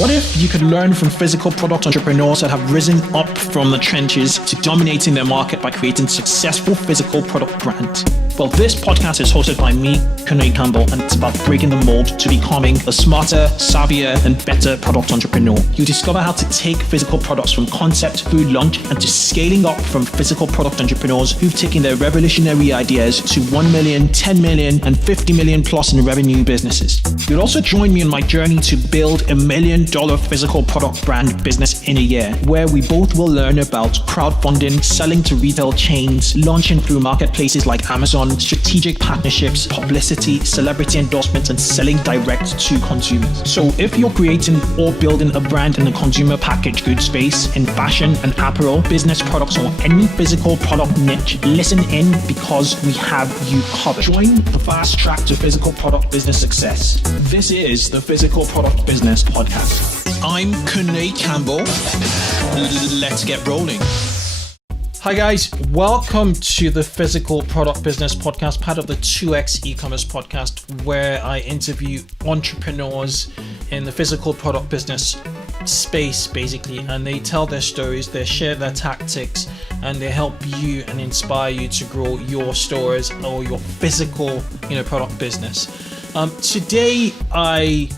What if you could learn from physical product entrepreneurs that have risen up from the trenches to dominating their market by creating successful physical product brands? Well, this podcast is hosted by me, Kunle Campbell, and it's about breaking the mold to becoming a smarter, savvier, and better product entrepreneur. You discover how to take physical products from concept through launch and to scaling up from physical product entrepreneurs who've taken their revolutionary ideas to 1 million, 10 million, and 50 million plus in revenue businesses. You'll also join me on my journey to build $1 million physical product brand business in a year, where we both will learn about crowdfunding, selling to retail chains, launching through marketplaces like Amazon, strategic partnerships, publicity, celebrity endorsements, and selling direct to consumers. So if you're creating or building a brand in the consumer packaged goods space, in fashion and apparel, business products, or any physical product niche, listen in because we have you covered. Join the fast track to physical product business success. This is the Physical Product Business Podcast. I'm Kunle Campbell. Let's get rolling. Hi guys, welcome to the Physical Product Business Podcast, part of the 2X eCommerce podcast, where I interview entrepreneurs in the physical product business space, basically, and they tell their stories, they share their tactics, and they help you and inspire you to grow your stores or your physical, product business. Today, I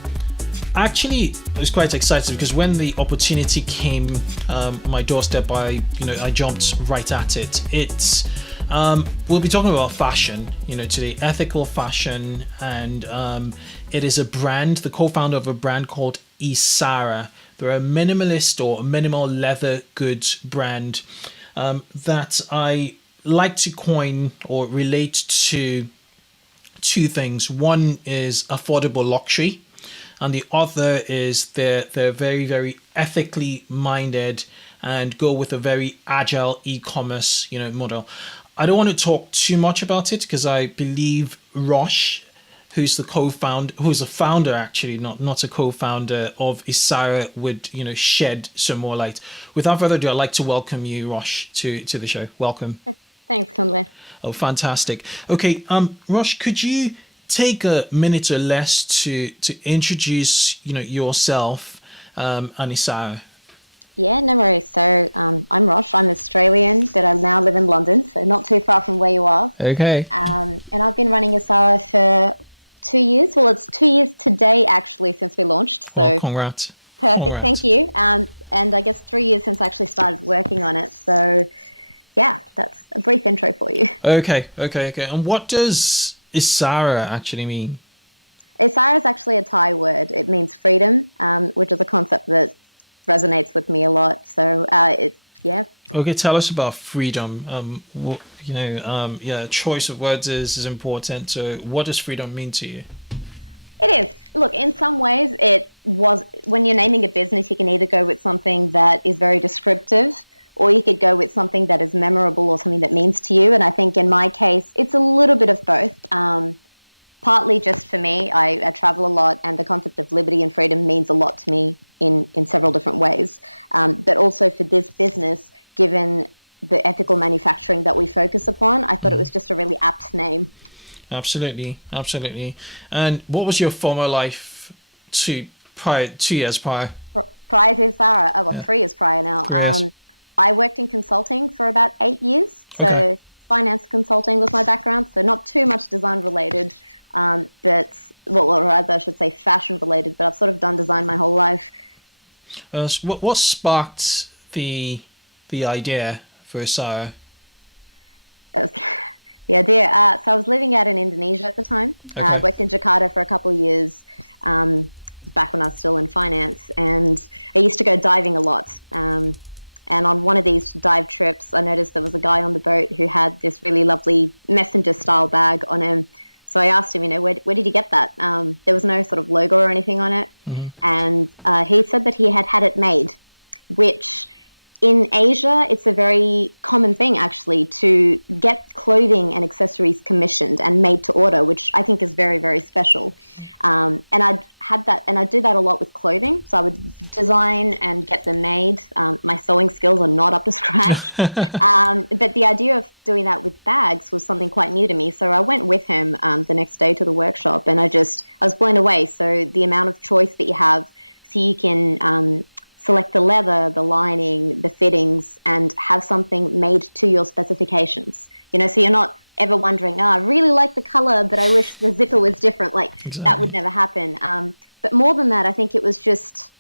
was quite excited because when the opportunity came my doorstep, I jumped right at it. We'll be talking about fashion, today, ethical fashion, and it is a brand, the co-founder of a brand called ISSARA. They're a minimalist or minimal leather goods brand that I like to coin or relate to two things. One is affordable luxury, and the other is they're very, very ethically minded and go with a very agile e-commerce, model. I don't want to talk too much about it because I believe Rosh, who's the founder actually, not a co-founder of ISSARA, would shed some more light. Without further ado, I'd like to welcome you, Rosh, to the show. Welcome. Thanks, Kunle. Oh, fantastic. Okay, Rosh, could you take a minute or less to introduce yourself and ISSARA? Yeah, no worries. So I'm Rosh. I'm Australian, but I now live in London, so not too far from where you are. Okay. And I've been running ISSARA for 2 years. Well, it's 2 years today, actually, since we launched. So congrats. Perfect. Congrats. Thank you. And I guess 3 years since I actually started working on it. So yeah, that's a brief intro for you. Okay. And what does ISSARA actually mean? ISSARA is actually a Thai word. It means freedom, which is a concept that resonates with me a lot. So Okay, tell us about freedom. Choice of words is important. So what does freedom mean to you? It is. Look, in some ways, when you're naming a business, you can either go with something that is very descriptive, or you could go with something that is memorable or something that means to you. And I think in my case, it's a little bit of both. Partly just for me, I travel a lot, and the concept of liberty and freedom means a lot to me in several different ways. But also for this business, given the ethical manufacturing that we focus upon, I thought it was just a really apt name. Absolutely. And what was your former life 2 years prior? Prior to ISSARA, 3 years prior now. I worked in consulting for about 8 years. So finance consulting was my background. So not too much design related, or rather I should say fashion related, but I've sort of done design my whole life. What sparked the idea for ISSARA? The idea, so I was living out in Indonesia at the time. I worked in Jakarta for a couple of years, back when I was still in finance, and I used to go diving a lot. And on one of these dive trips, I noticed there was a guy on the boat who had this really lovely messenger-style bag on him. So I asked him, where did you get that? There was no sort of logo or anything on it. Mm-hmm. And he said that he had it made, which in Asia, it's a very common thing, actually, to get clothing and accessories commissioned and made to order, which I think is very, very special. And I'd had that, and I do that a lot with clothing. So I would design and get them made. My sewing skills are not up to scratch. But the idea of doing that with bags was something quite new to me. So I went with him the next day to the workshop, and I was blown away. So the amount of choice that you have, So you can select the leather, the lining, the fittings, and have something made to your specifications. So you're not ever wondering, I really like the color, but I wish the zipper was different. Exactly. That would never happen. But more than that, I think it was just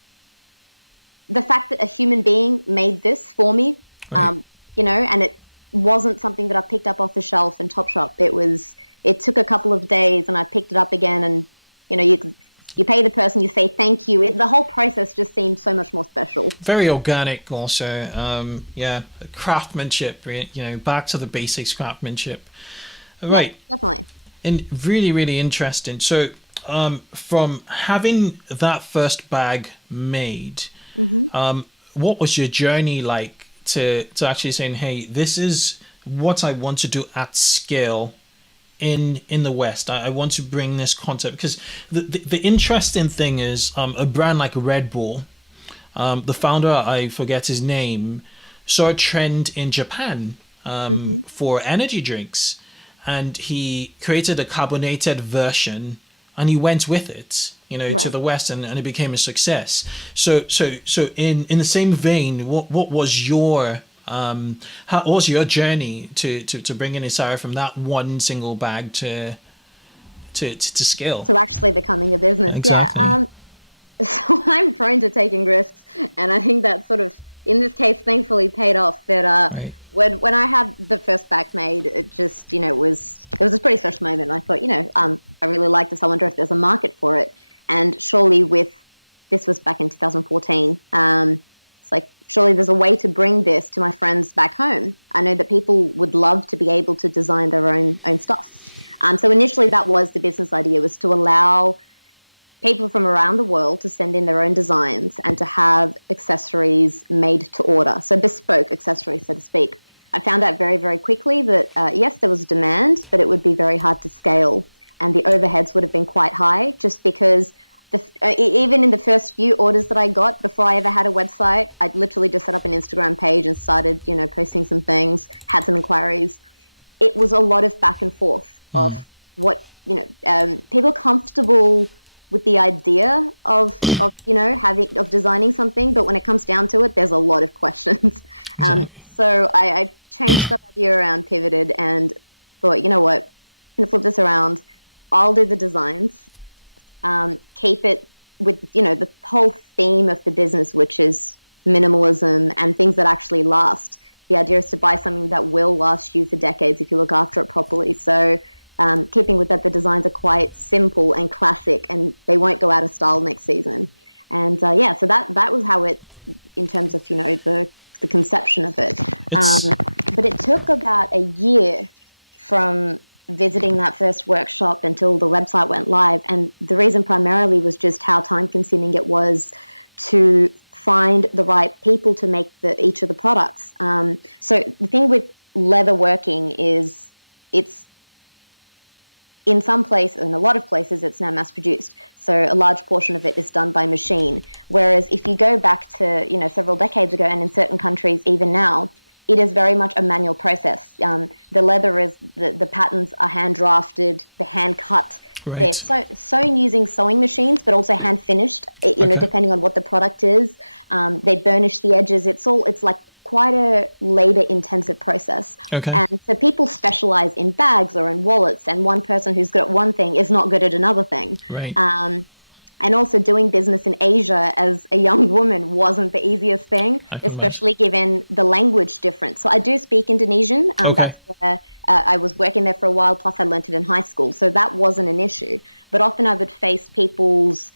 the fact that a human being made this for me, right. And it wasn't something that I picked up off the shelf in Topshop. It took a couple of days, and I picked it up again, and you pay the person, you say thank you. The whole process just seemed so much more special. Very organic, also. Craftsmanship. Back to the basics, craftsmanship. Right. Yeah, definitely. And really, really interesting. So, from having that first bag made, mm-hmm. What was your journey like to actually saying, hey, this is what I want to do at scale in the West. I want to bring this concept, because the interesting thing is a brand like Red Bull, the founder, I forget his name, saw a trend in Japan mm-hmm. for energy drinks, and he created a carbonated version, and he went with it, right. to the West, and it became a success. So in the same vein, what was your what was your journey to bring in ISSARA from that one single bag to scale? To actually becoming a business. Exactly. Yeah. So I'm prone to taking risks, and I think that sort of, in this case, thankfully paid off. But right. when I had the first bag made, it just, it was a pretty special moment. And I thought, I really like this. I wonder if there's a market for it. And surely this was back in 2014, it's like, surely there's a way to bring this to my friends back home. I know that people would love to be able to design their own stuff. So initially that was the business idea, was to allow people from around the world to send in their own designs and to have accessories made to order. So bespoke accessories, so to speak. I found out very, very quickly that, yes, there was demand, but it would be very hard to scale. And the overheads would have been quite high, just because even in the first few orders that I got, before I ever had a website, I'd literally just set up an Instagram page and started, posting some things, had some inquiries. It was a lot of back and forth of what, people comfortable with the idea of designing something, but when it comes down to it, there's a lot of questions. So I changed that idea around, pivoted, and thought, you know what, I'm going to flip this around. I'll do the designs. Keep it with, the whole theme of the business, which is minimalism and things that actually last. The idea is to buy something that will last you for decades if you look after it properly. So keeping with that, the designs are quite simple and classic, and they won't go out of style next season. And so that was how it, in terms of, the conception of it. But it took about a year from visiting that first workshop until the website went live. And the reason primarily was just how time consuming it was to find the right people to make each of the products. So the thing with leather working is it's, in some places, in a lot of places, it's now mass produced. So a large portion of it is done by machine. Whereas if you go back to, several decades ago, and in certain countries even now, it is very much a manual process. The leather is, the patterns are hand drafted, they're hand cut. Right. They're sewn using sewing machines, but also hand finished, depending on what the product is. They burnish the edges. It's like quite a labor intensive process. Okay. And so people specialize in bags or in wallets, and one person who's good at one thing is not good at another thing. Right. And also doing business in Asia as a young woman wasn't the easiest thing, especially given the language difference. So I do speak Indonesian. That's where I was working there for a while, plus I learnt it in high school. So that wasn't an issue. But often I would face people's,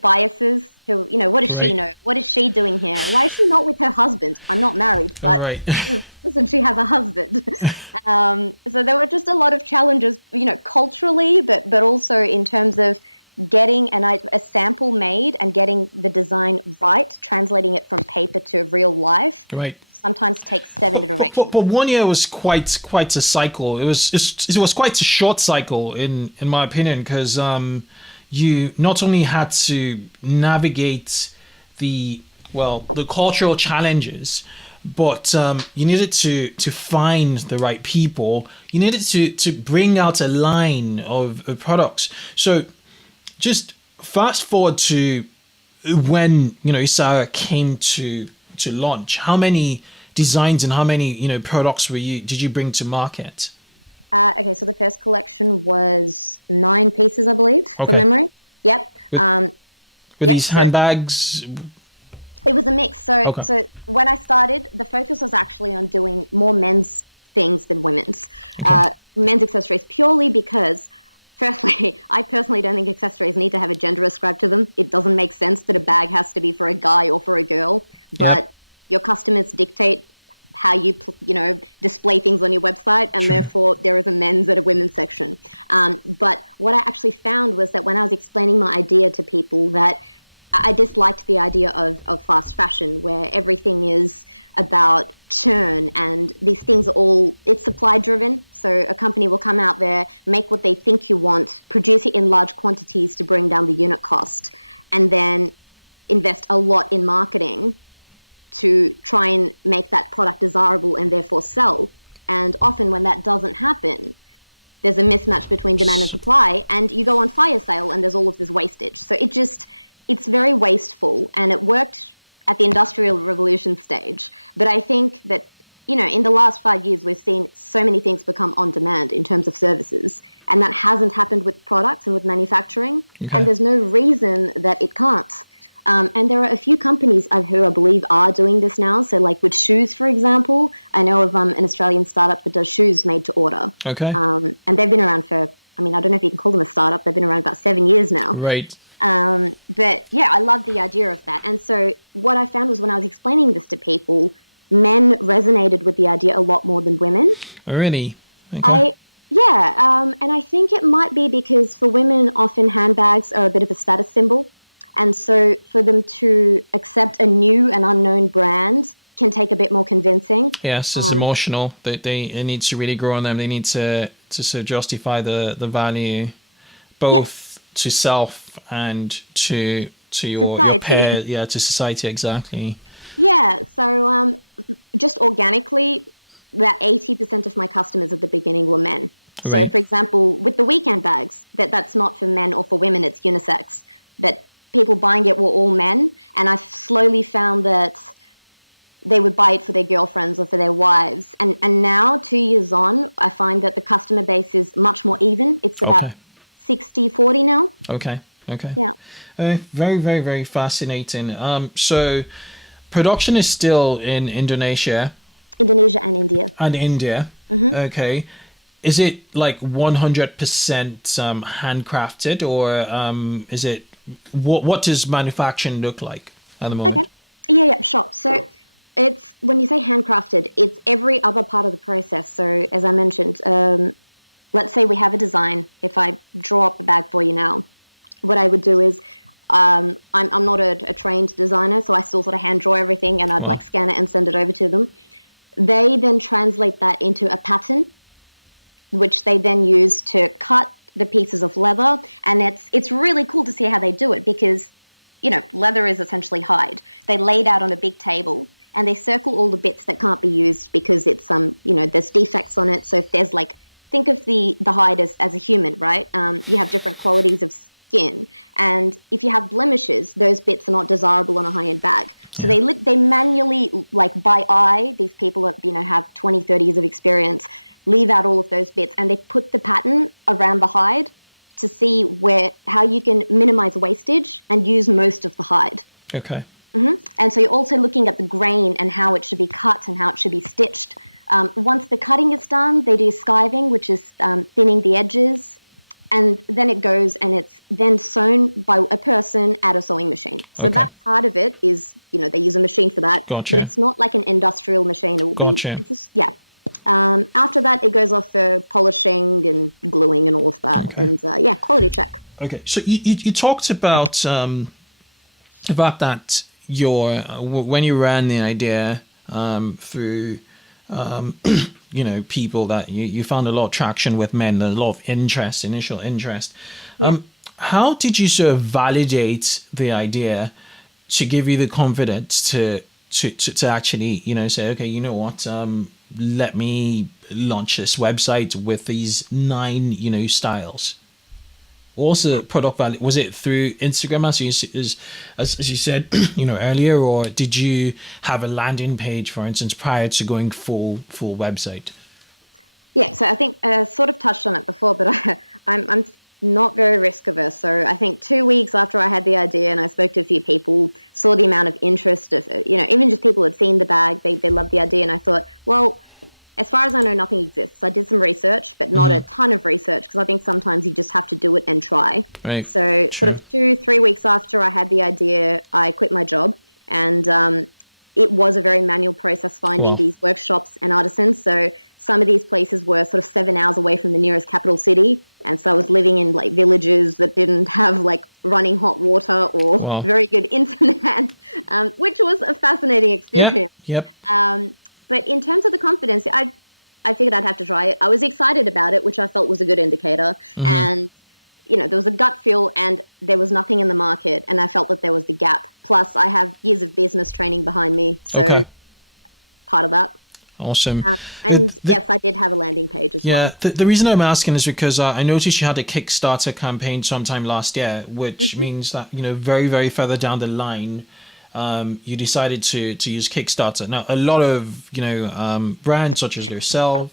biases who, what does she know? What is she doing here? Why is she not with her husband? I'm not married, but doesn't she have a husband? So there were just a lot of challenges, culturally, but also in terms of getting a sample made and getting the design right, translating it from paper to real life. Right. Sometimes takes 7 iterations. But 1 year was quite a cycle. It was quite a short cycle in my opinion, because you not only had to navigate the cultural challenges, but you needed to find the right people. You needed to bring out a line of products. So just fast forward to when, ISSARA came to launch, how many designs and how many, products did you bring to market? Okay, so the first collection was 9 pieces, I believe, from memory. Yep. Were these handbags? It was a mix. So when I started, the focus was actually on doing more men's things than women's. Men's accessories, purely because, firstly, I personally don't think accessories need to have a gender ascribed to them. It doesn't make sense that a bag has to be for a guy or for a girl, but your customers dictate how you display things on your website, and therefore there is a men's and a women's section. But what I actually found was that when I was explaining my idea to people, that I disliked the idea of fast fashion, where everything is about churn, and these things are it's supply driven. So a company will come out there, make what they think you want, produce it in large quantities to bring down the unit cost, and then invest a lot in marketing to try and make that product desirable and therefore sell. And often when that doesn't happen, there's a mismatch between demand and supply, and you go on fire sale and there's all of this wastage. So it's very wasteful, and it worked at the Industrial Revolution stage. But I think that, in the last 5 years, we've seen so many things become on demand in terms of services, and that hasn't happened with products and with manufacturing, and there's no reason that it can't. And there are a few companies who I believe are doing this now. So like with shoes, for example, I know of an Australian startup that does shoes made to order. Okay. And they've been around for, I don't know if you can call them a startup. They've been around about 7 years now. Right. But yeah, I love the idea of that. And so what I found was when I was explaining this to people, men resonated with the idea a lot more than women. Oh, really? Okay. And I think it might be because for women, often handbags are a bit of a status symbol. And so for them to accept a new and unknown brand can take a bit more convincing. Yes, it's emotional. It needs to really grow on them. They need to sort of justify the value, both to self and to your peer, to society, exactly. Yeah, so just organically, about 80% of my customers at the beginning were men. So, for example, with the weekend bags, that's not for men or for women, it's unisex. But people buying it were all men, and I slowly found that they would buy it for their girlfriends or for their wives. And now, 2 years on, I find that the customer base is much more even. It's about 60-40 now. Okay. Yeah. Very, very, very fascinating. So production is still in Indonesia. Indonesia and India. Mm-hmm. Okay. Is it like 100% handcrafted, or is it, what does manufacturing look like at the moment? Okay. Yeah, sure. So it's, when you say handcrafted, it's every other part of the process. So as I mentioned, let's say we have a design. If I draw up the bag for you now, what I would do is, I'm not a trained designer, so I still sort of hand draw everything, and I'd scan it and send it over to them. They then translate that into a pattern, which they then use to cut the pieces of leather. And it's really cool to see how they do it, because, leather is essentially hide. They lay it out on a big table, and they circle all the bits that can't be used because it's, there's defects on it. So if there's think of the hide as a human, right? You have different qualities of skin, and if you have blemishes, those bits are not desirable on a high-end bag. So they manually, by eye, these people that have 20, 30 years of experience, leave out all of those bits, and they put the pattern around the hide to see how you can minimize wastage and use most of the hide. Okay. Mm-hmm. And so you're also looking at the grain and how it should be cut and how it should be stitched. Once the cutting is done, they do skiving, which is thinning the edges, and then it goes and it's then sewn by a person at a sewing machine. So that part of it is, they use a machine for that, Gotcha. But it's not like an industrial machine. It will be, after that, it goes off for polishing and gluing and all of that, and quality check. Okay, so you talked about that when you ran the idea through people that you found a lot of traction with men, a lot of initial interest. How did you sort of validate the idea to give you the confidence to actually say, okay, you know what, let me launch this website with these 9 styles? was the product value? Was it through Instagram as you said, earlier, or did you have a landing page, for instance, prior to going full website? Yeah, so I think I sort of touched on it before, but I'm not very risk averse. So I think 2 weeks after I had the idea and I spoke to a few people, saw the amount of interest of, even just people had seen the bag, they loved the idea. And I thought, well, as far as I know, nothing exists. I did some research, but not a ton of research, because I think sometimes you just have to do it and try. Right. So sort of 2-3 weeks after I had the idea, I quit my job. And it was a very manual process finding these workshops and artisans. So some of these places were sort of 7 hours away from the nearest capital city. And so I was living in like villages that didn't have like running hot water or very good internet, which was a fascinating experience. Yep. But in terms of the confidence, I figured I'd have to try it. I was excited about it, which I felt was a good indicator. And, there was a gut feel and there was nothing in the market. And I felt that there was the gap. Plus, I have years of business training behind me. So part of that. Awesome. Yes, I did have a landing page as well. Yeah, the reason I'm asking is because I noticed you had a Kickstarter campaign sometime last year, which means that, very, very further down the line, you decided to use Kickstarter. Now, a lot of, brands such as yourself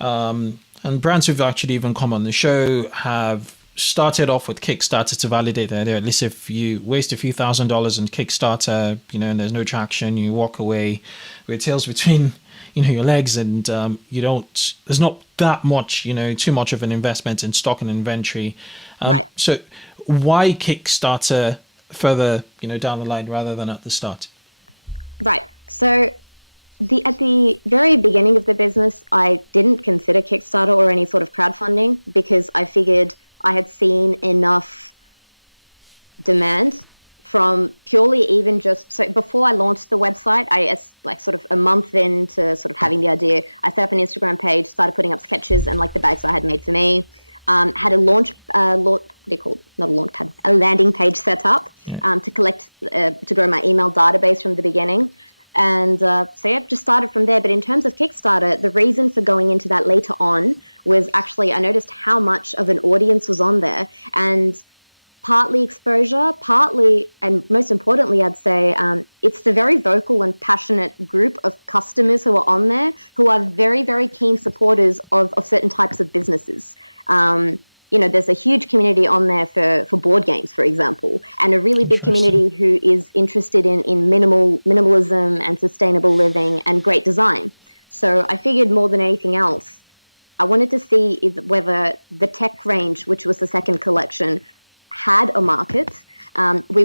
and brands who've actually even come on the show have started off with Kickstarter to validate their idea. At least if you waste a few $1,000s in Kickstarter, and there's no traction, you walk away with tails between your legs, and there's not that much, too much of an investment in stock and inventory. Right. So why Kickstarter further, down the line rather than at the start? Right. So at the very beginning of the business, I didn't consider Kickstarter or any sort of crowdfunding, because I figured I had seen enough demand from purely even just, so before I launched the website, like sort of a month into sort of having the idea, I set up an Instagram page, started putting up sketches and like the bags I had made for me, had a a landing page set up to collect, to grow my email database from the beginning. And just started from there. But in terms of Kickstarter, the reason for going into that later on was actually I noticed how much of an audience was on there, and partly exposure, partly, and most importantly, I'd say, it's the very vocal and passionate group of customers who are on there who are very, very keen supporters of certain types of businesses. There's a huge community on there for board games, for example, and a really big community who is interested in minimalism and sustainable living and great design. So I figured more than anything else, I wanted to see whether the tech range, which was the second collection, had a market. We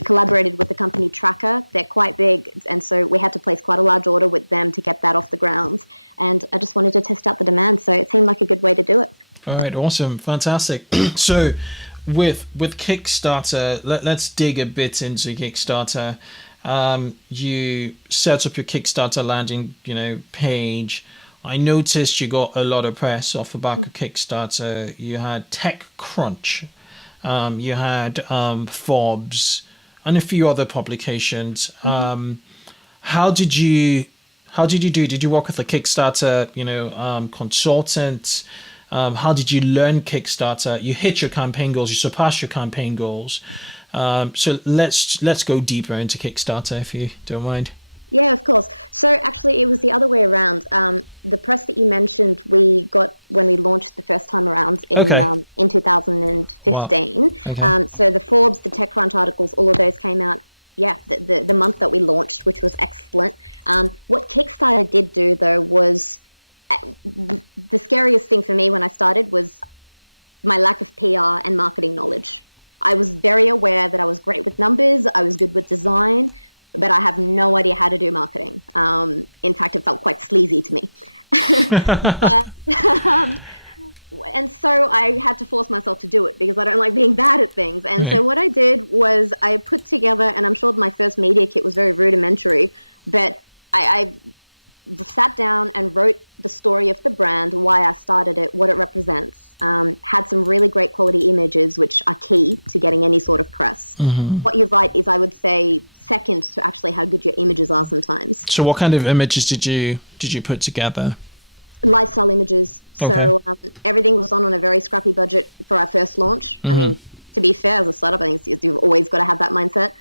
collaborated with the company Tracker. They're quite big, and so we had to place quite a large order with them to get that off the ground. And I just wanted to test out the demand, so it seemed like a good way to do it. All right, awesome, fantastic. So with Kickstarter, let's dig a bit into Kickstarter. You set up your Kickstarter landing, page. I noticed you got a lot of press off the back of Kickstarter. You had TechCrunch. You had Forbes and a few other publications. How did you do? Did you work with a Kickstarter, consultant? How did you learn Kickstarter? You hit your campaign goals. You surpassed your campaign goals. So let's go deeper into Kickstarter, if you don't mind. Yeah, of course. So actually, it was the other way around. The press that you mentioned, we got when we launched the first time around in 2015. Wow. Okay. So the Forbes, the TechCrunch articles, all of those came out. Yeah, the month that we launched, which was excellent. What Kickstarter did do, though, was the scariest thing for me when I started was my lack of PR and marketing knowledge. I was very aware that I was great with numbers, I was good with design, but I have no idea how to do marketing. In fact, it felt quite sleazy to me. And so I had to force myself to do it because I don't like being bad at things. And so what I did was I put together, and I'm sure my first media kit was very rudimentary, but I sat down and wrote the story of the brand, why I started it, what it represents. Had some really great quality images, which are key to getting any sort of press. Mm-hmm. What you write is, I would say, second to actually how good your images are sometimes. So what kind of images did you put together? Lifestyle images, So everything was done on a very scrappy budget for our first launch. I mean, to be fair, as a startup, I think you've always got to have that mindset.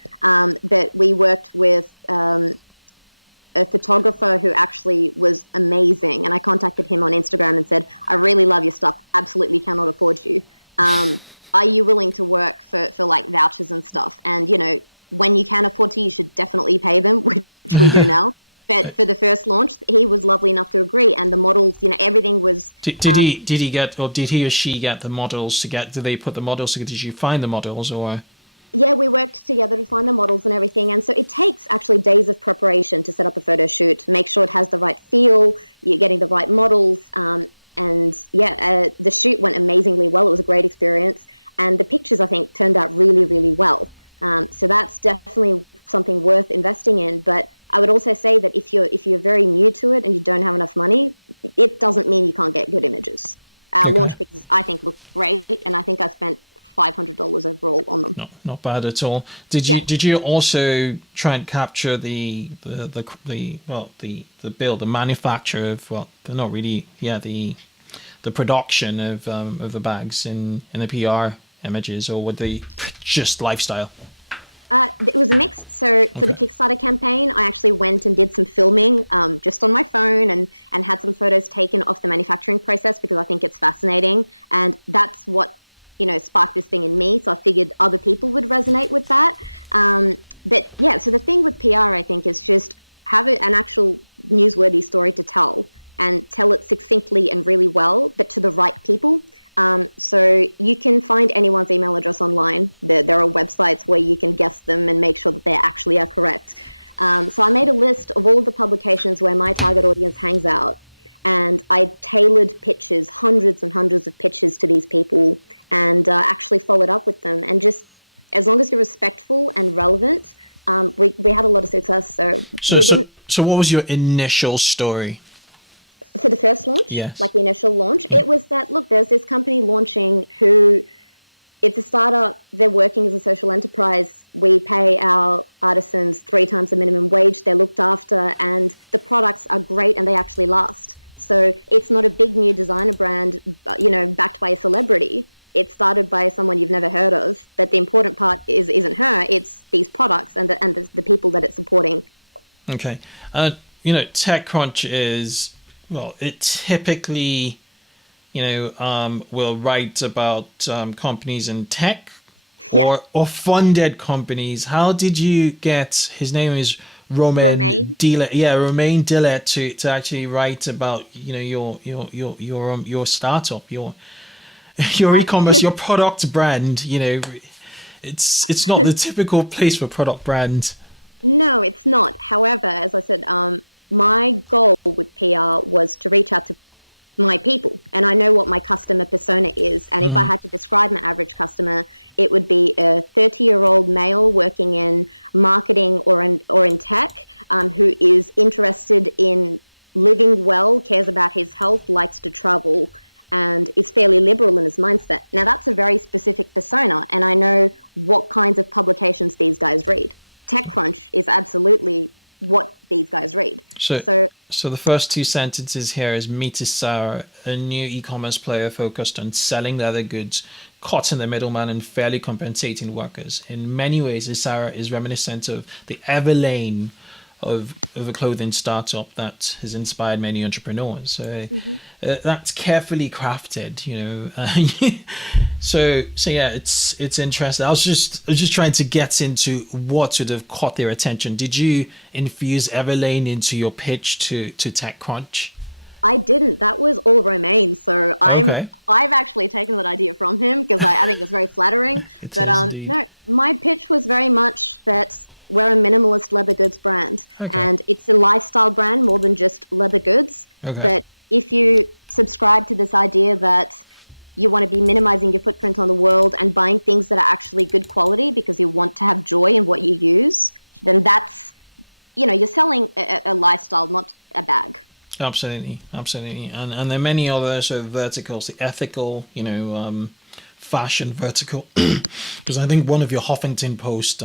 But we worked with a photographer who actually was amazing. And I contacted him on Instagram and said, I really love your stuff. Absolutely cannot afford you. Are you willing to work for like vouchers and stuff? And, you know, when you can afford to, you should definitely pay them, which we do now. But for the first launch, he was lovely enough to agree. And the models, you know, everything was... Did he or she get the models to get... Did they put the models together? Did you find the models or... Yeah, we worked together to find the models and everything. And so it takes actually days of preparation to set up a photo shoot, make sure it has the right feel, you're getting the right models. The shoot went amazingly well. It was a great experience. And the pictures, I think, turned out really, really well. So that's definitely something worth investing in. But I would also say that if you're very new to it and you don't have enough money, it doesn't mean you can't get good images. Our launch pictures, I think, look great. And I think I spent $500 overall on them. No, not bad at all. Did you also try and capture the manufacture of the production of the bags in the PR images, or were they just lifestyle? It was a mix. So for the Kickstarter campaign, I actually went and did some filming just on my phone and had some photos taken of the manufacturing process because I think it's fascinating, and that's what sparked this thing in me. So I figured other people would resonate with that. But yeah, so the thing with PR, I think, is just have an actual newsworthy story to tell and tell it succinctly and really well, but to the right people. So you can find anyone's email address online. There are websites where you can guess them and make sure that they actually are correct. So I made a list of all of the publications where my target audience hangs out, and I tailored pitches, hundreds and hundreds of pitches to these people, and actually followed up with them. And just as long as you're respectful and relevant, we had a lot of success. So what was your initial story? For the first launch? Yes. Like the initial launch? It was that, look, there's this company launching who, it's a startup, they're working as a social enterprise. We pay our artisans 3 times the minimum wage, they're looked after, and the products are great and they actually last. So it's not a big new designer brand, backed by a celebrity. It started by someone you've never heard of, but the important part isn't her, it's these products and the people that it's supporting. Okay. TechCrunch is... Well, it typically, will write about companies in tech or funded companies. How did you get, his name is Romain Dillet. Yeah, Romain Dillet to actually write about, your startup, your e-commerce, your product brand. It's not the typical place for product brand. No, it's not. However, as I said, my goal with PR was to reach out to my people, and I know what my customer persona is. And if I had to describe my average customer, it would be a 30-year-old male working in marketing or in tech, who is interested in living well, cares about his health, likes to travel, and is fairly liberal in his mindset. Now, that's a very specific persona, and I know what kinds of publications these guys read. TechCrunch is absolutely what these guys read. So the first 2 sentences here is meet ISSARA, a new e-commerce player focused on selling leather goods, cutting the middleman and fairly compensating workers. In many ways, ISSARA is reminiscent of the Everlane of a clothing startup that has inspired many entrepreneurs. So that's carefully crafted, So yeah, it's interesting. I was just trying to get into what sort of caught their attention. Did you infuse Everlane into your pitch to TechCrunch? I didn't. That was all Romain. So I've actually taken that idea from him because I think it's very flattering. No, my pitch was very much that we're a minimalist leather goods brand, and it's a lifestyle brand more than just leather goods. But if you subscribe to this idea that you want to be minimizing your footprint on the world and buying things that are actually good quality because you want to have joy in what you use, then that's, you're selling a lifestyle, not a bag. Absolutely. And there are many other sort of verticals, the ethical, fashion vertical, because I think one of your Huffington Post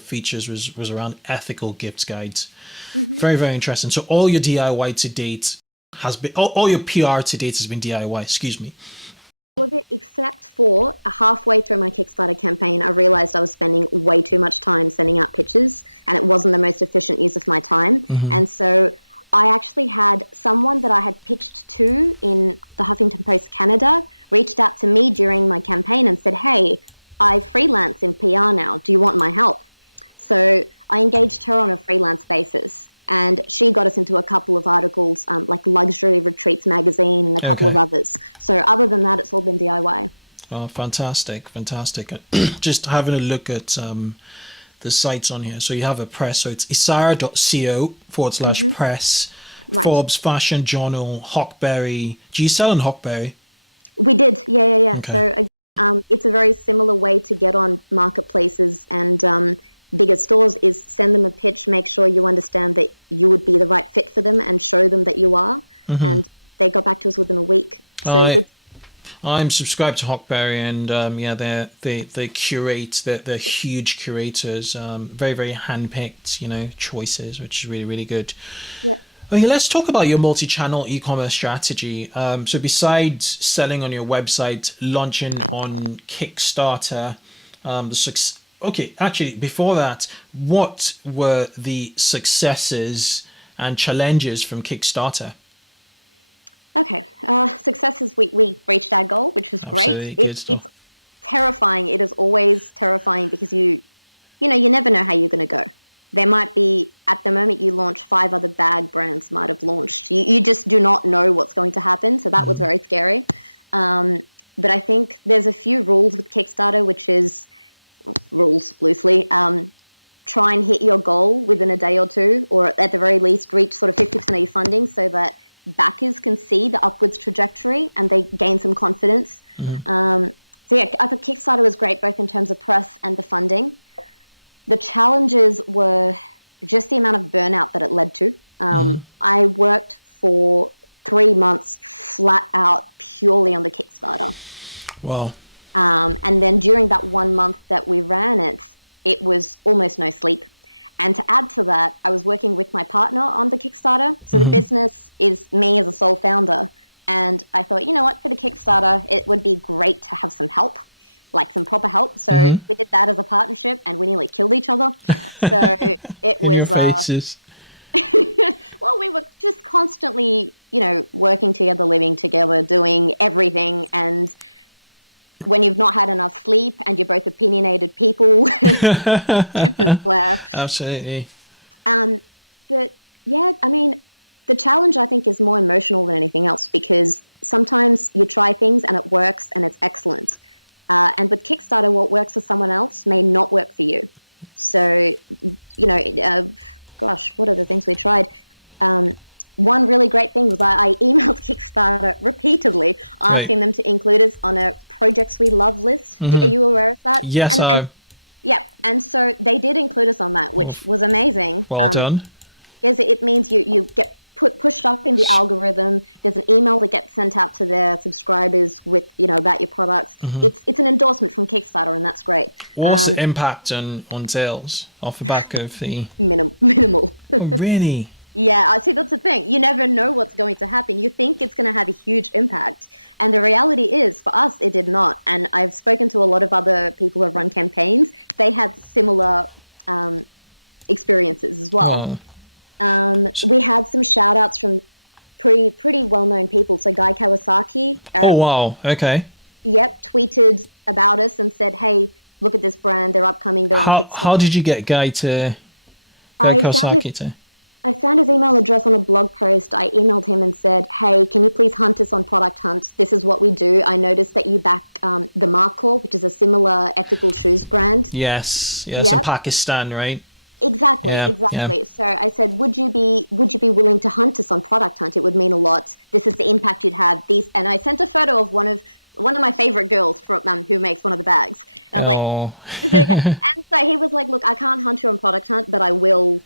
features was around ethical gift guides. Very, very interesting. So all your DIY to date, has been, all your PR to date has been DIY, excuse me. All of it except for halfway through my Kickstarter campaign, I realized I was spending way too much time sending out pitches and it wasn't the most efficient use of my time. And so I actually had someone that I had pitched to in the Huffington Post Canada reached out to me during my campaign and said, hey, I freelance in PR now. Do you want my help? So I engaged her on a freelance basis. And she got us into a couple of articles, like Luxury Retreats magazine and a couple of others. So other than that, it's all been DIY. Oh, fantastic. Just having a look at the sites on here. So you have a press. So it's ISSARA.co/press, Right. Forbes Fashion Journal, Hawkberry. Do you sell on Hawkberry? We did. Yeah. Okay. So it's a very similar way to get on marketplaces and bigger stores is send them a pitch, make sure you understand that you would be the right fit for them and show them that you are. And they got back to us within a week. So I'm subscribed to Hawkberry and they curate, they're huge curators, very, very handpicked, choices, which is really, really good. Yeah. Okay, let's talk about your multi-channel e-commerce strategy. So besides selling on your website, launching on Kickstarter, okay, actually, before that, what were the successes and challenges from Kickstarter? Okay, successes, we reached our goal, which was great. It's terrifying. It is always terrifying because you never know how you're going to go. There might be, at the moment you launch, 5 other bag brands might have launched. You just do not know what's going to happen. So that was very scary. But I think there's a few rules with Kickstarter, which is, rules loosely, try and hit your goal within a day or two, or at the very least reach sort of 50% of your funding so that backers can see the upwards trajectory and they gain some confidence. So yeah, I thought Kickstarter was great both in terms of press and the funding. The challenges were just the amount of burnout that it led to. I worked for 3 months flat out purely on the Kickstarter. Wow. And then during that 1 month that we ran it, it was almost no sleep. And to add to that, I was working with my partner on the Kickstarter. So the business is me as a sole founder. And I thought, you know what, for the Kickstarter, it would be great to have some help, like some proper help. So we did that as a partnership and we nearly killed each other. So it was... In your faces. Well, we were just constantly, working together, living together, doing everything. And when you've not had enough sleep and you're both opinionated people, tempers flare. Absolutely. But yeah, I mean, the challenge I think is more emotional than anything else because sometimes you try things and it works and it's excellent. And with Kickstarter, what works for someone else may not work for you. So, what are the things we tried? One really great thing was I emailed Kickstarter repeatedly asking them to include us on a Projects We Love list. Are you aware of that? Yes, and so they did include us on that, which was amazing. Well done. Because it means you get pushed up in the algorithm. There's an email that gets sent out to their subscribers with about your products. It's an endorsement from Kickstarter, and that's great. What's the impact on sales off the back of the minimal? Oh, really? Yeah, I see. That's the thing. You never know what's going to happen. You think it's going to have a huge impact, and the reality is, for us, it did not. And I've spoken to a lot of other people who have run campaigns. They had similar experiences as well. We had some shout outs from pretty well-known people. So Guy Kawasaki. Oh, wow. Okay. Yep. Tweeted about us and said, hey, look at this brand. They're upcoming. They're on Kickstarter. How did you get Guy Kawasaki to? I found his email address on a blog post. I emailed him and said, hey, can you please hunt us on Product Hunt? This is what we do. I noticed that you back the Markor, which is a similar ethical shoes brand. Yes, in Pakistan, right? Exactly. Yeah. So I said, would you be willing to hunt us on Product Hunt? It would mean a lot. This is the impact you'd have. And I sent a photo of one of my favorite girls from who makes one of the bags. And I was like, and so he was like, look, I can't hunt you on Product Hunt, but I will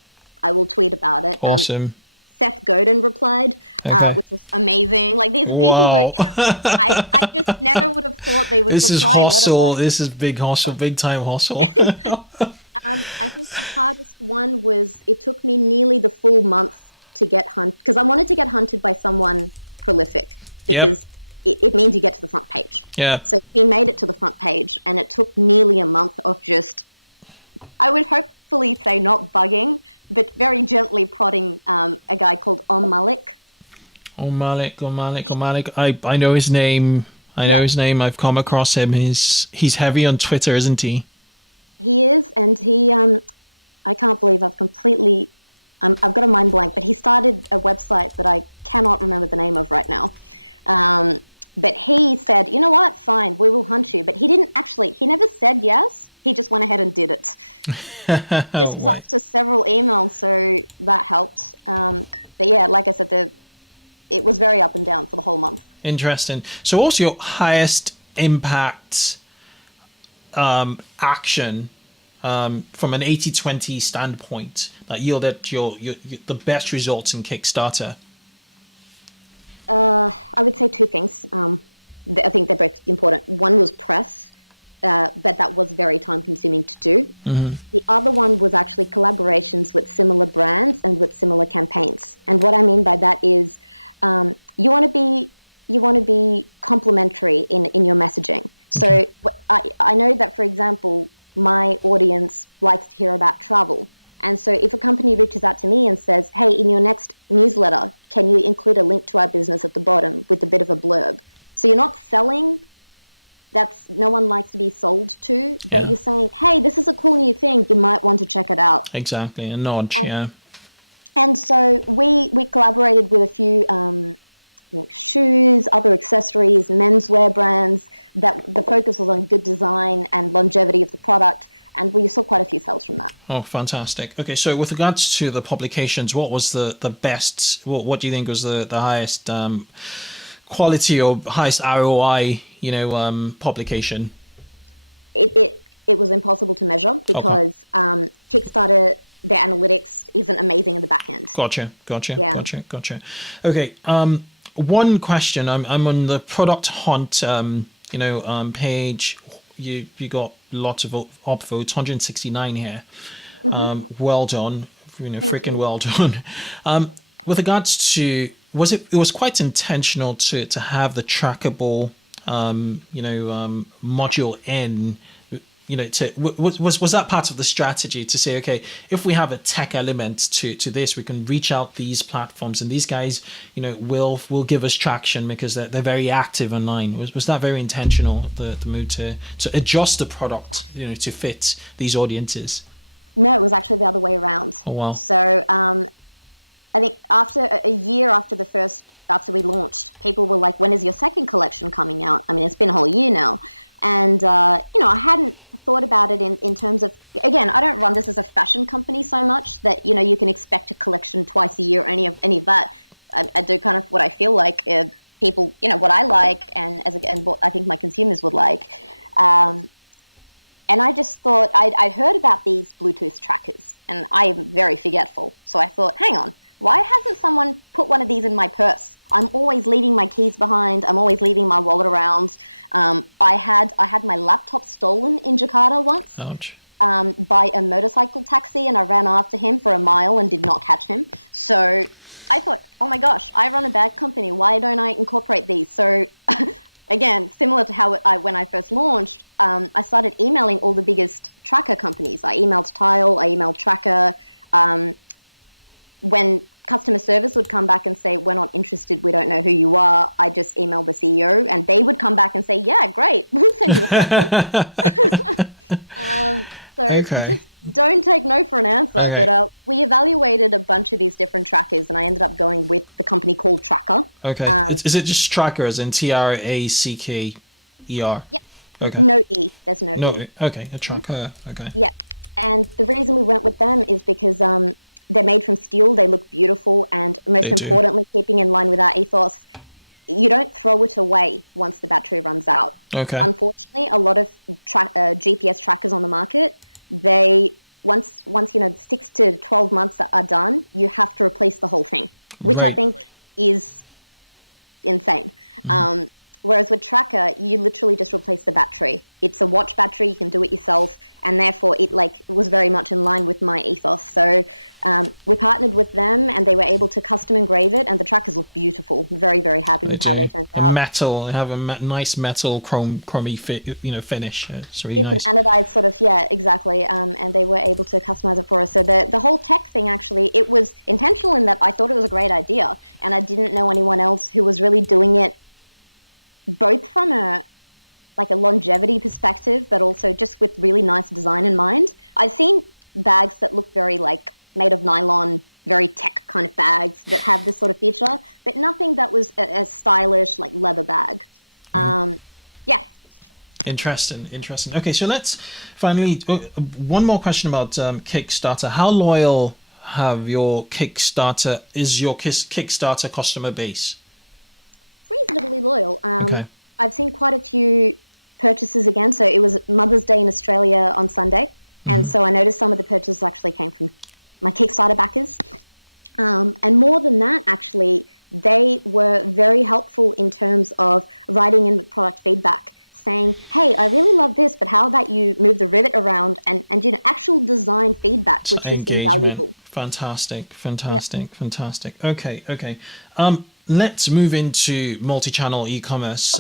tweet about it. Awesome. Seth Godin replied, which was amazing. Like, these are people that I just never would have thought they would reply. This is hustle. This is big hustle, big time hustle. I think the hardest one was it took me nearly the full month to get hunted, because I wanted to get hunted by someone prolific, because it means you get to the front page. Yeah. So we made it to the front page, and it took nearly a month of just, I would hopefully say not bugging, but very gently prodding a guy called Malik. Malik. I know his name. His name. I've come across him. He's heavy on Twitter, isn't he? He is, and he I can't believe I've got a mind blank, but he started a website that I cannot remember the name of right now. But he said, you know what, fine, we will hunt you. But he never said yes. He just went ahead and did it. This was after several emails, so that helped. But yeah, like I said, it was very up and down for the whole month. Interesting. So what's your highest impact action from an 80-20 standpoint that yielded the best results in Kickstarter? I would say two things. I think they're both important. One was press, but that was very time consuming to do. Mm-hmm. The other one was actually collaborations with similar brands and with similar campaigns. And what I mean by that is you want to be complementary in your messaging. So I know that, for example, my audience likes to hear about travel. And so if a company reaches out to me and says, hey, in your next newsletter, can you include a link to our business at the bottom with a bit of a blurb? So you're not selling. No one likes to be sold to, but you're saying, hey, this is a cool new thing. You might want to check it out. Exactly. A nudge, And so we collaborated with a few shoes, other accessories, menswear brands that the focus was on good design and longevity of the product. And we saw quite a few sales from that. Oh, fantastic. Okay, so with regards to the publications, what was the best, what do you think was the highest quality or highest ROI, publication? It was impossible to measure because Kickstarter, their analytics isn't amazing in the back end. Gotcha. Okay, one question. I'm on the product hunt, page. You got lots of upvotes, 169 here. Mm-hmm. Well done, freaking well done. With regards to, it was quite intentional to have the trackable, module in. Was that part of the strategy to say, okay, if we have a tech element to this, we can reach out these platforms and these guys, will give us traction because they're very active online. Was that very intentional, the move to adjust the product, to fit these audiences? No, it was actually the other way around. Oh, wow. So I think after a year after we launched, people were like, when is your second collection coming out? I mean, it's been a whole year now. And, I hadn't thought about it in terms of, again, I don't run this as a fashion company so much that, you can expect a collection twice a year or any of that. I do kind of what I feel like people, what I like and what I think my consumers would like. And I just thought I'd heard about these Bluetooth trackers and I am very forgetful. So I thought, hang on, why hasn't someone put one of these in my purse? I'm always leaving my keys behind. I'm always leaving my wallet around. I had my laptop stolen in Jakarta once. Ouch. By a motorcycle taxi, and I ran after him for a mile and did not catch him. So I thought, oh my gosh, I run a bag company. Why don't I incorporate these? So again, similar to how when I first launched, I started emailing all the biggest tracker companies. I emailed Tile, I emailed Tracker. When customer service would come back and say, we're not interested, we don't know who you are, I just emailed the CEO and they would come back and say, yeah, great, we'll send you a second. Just don't take no for an answer. Okay. But we evaluated a bunch of these different trackers and I ended up going with the company called Tracker. Okay. Is it just Tracker as in TRACKER? Yeah. Okay. No E. There's no E. Okay, a Tracker. Okay. Yeah. And the reason we went with them is because they're made from steel, they look beautiful, and most importantly, keeping in line with our ethos, you don't throw it away once the battery runs out. Okay. Unfortunately, a lot of GPS trackers on the market, they once 6 to 12 months are done, you have to replace the whole thing, which I think is insane. Mm-hmm. Whereas with Tracker, you literally just replace the battery. It's a watch battery. You can do it yourself. And therefore, it was very much in line with my ethos. So we partnered with them, and they were able to custom engrave it. And the trackers look beautiful. Very, very happy with how they turned out. Metal. They have a nice metal chromy finish. It's really nice. It's an anodized sort of, yeah, exactly. And they were able to customize it for us. So the whole tech thing, actually, it was intentional in that I thought it was a great idea. And I didn't know anyone else who was really doing it both from a longevity perspective, but also just with really nice design in mind. I've seen bags that look very made of nylon, very tech kind of bags that have this sort of feature, but nothing that was a stylish leather bag. Yeah. Interesting. Okay, so let's finally, one more question about Kickstarter. How loyal is your Kickstarter customer base? Reasonably loyal. Okay. I've seen quite a few purchases again. So it was Mother's Day in Australia on Sunday. And so I noticed some of the purchases actually came from my Kickstarter backers. And more than that, actually, they were very helpful in terms of writing in with product feedback, saying, hey, I really love this, but how about you move the rivet around and actual design feedback, which is invaluable. Fantastic. Okay. Let's move into multi-channel e-commerce.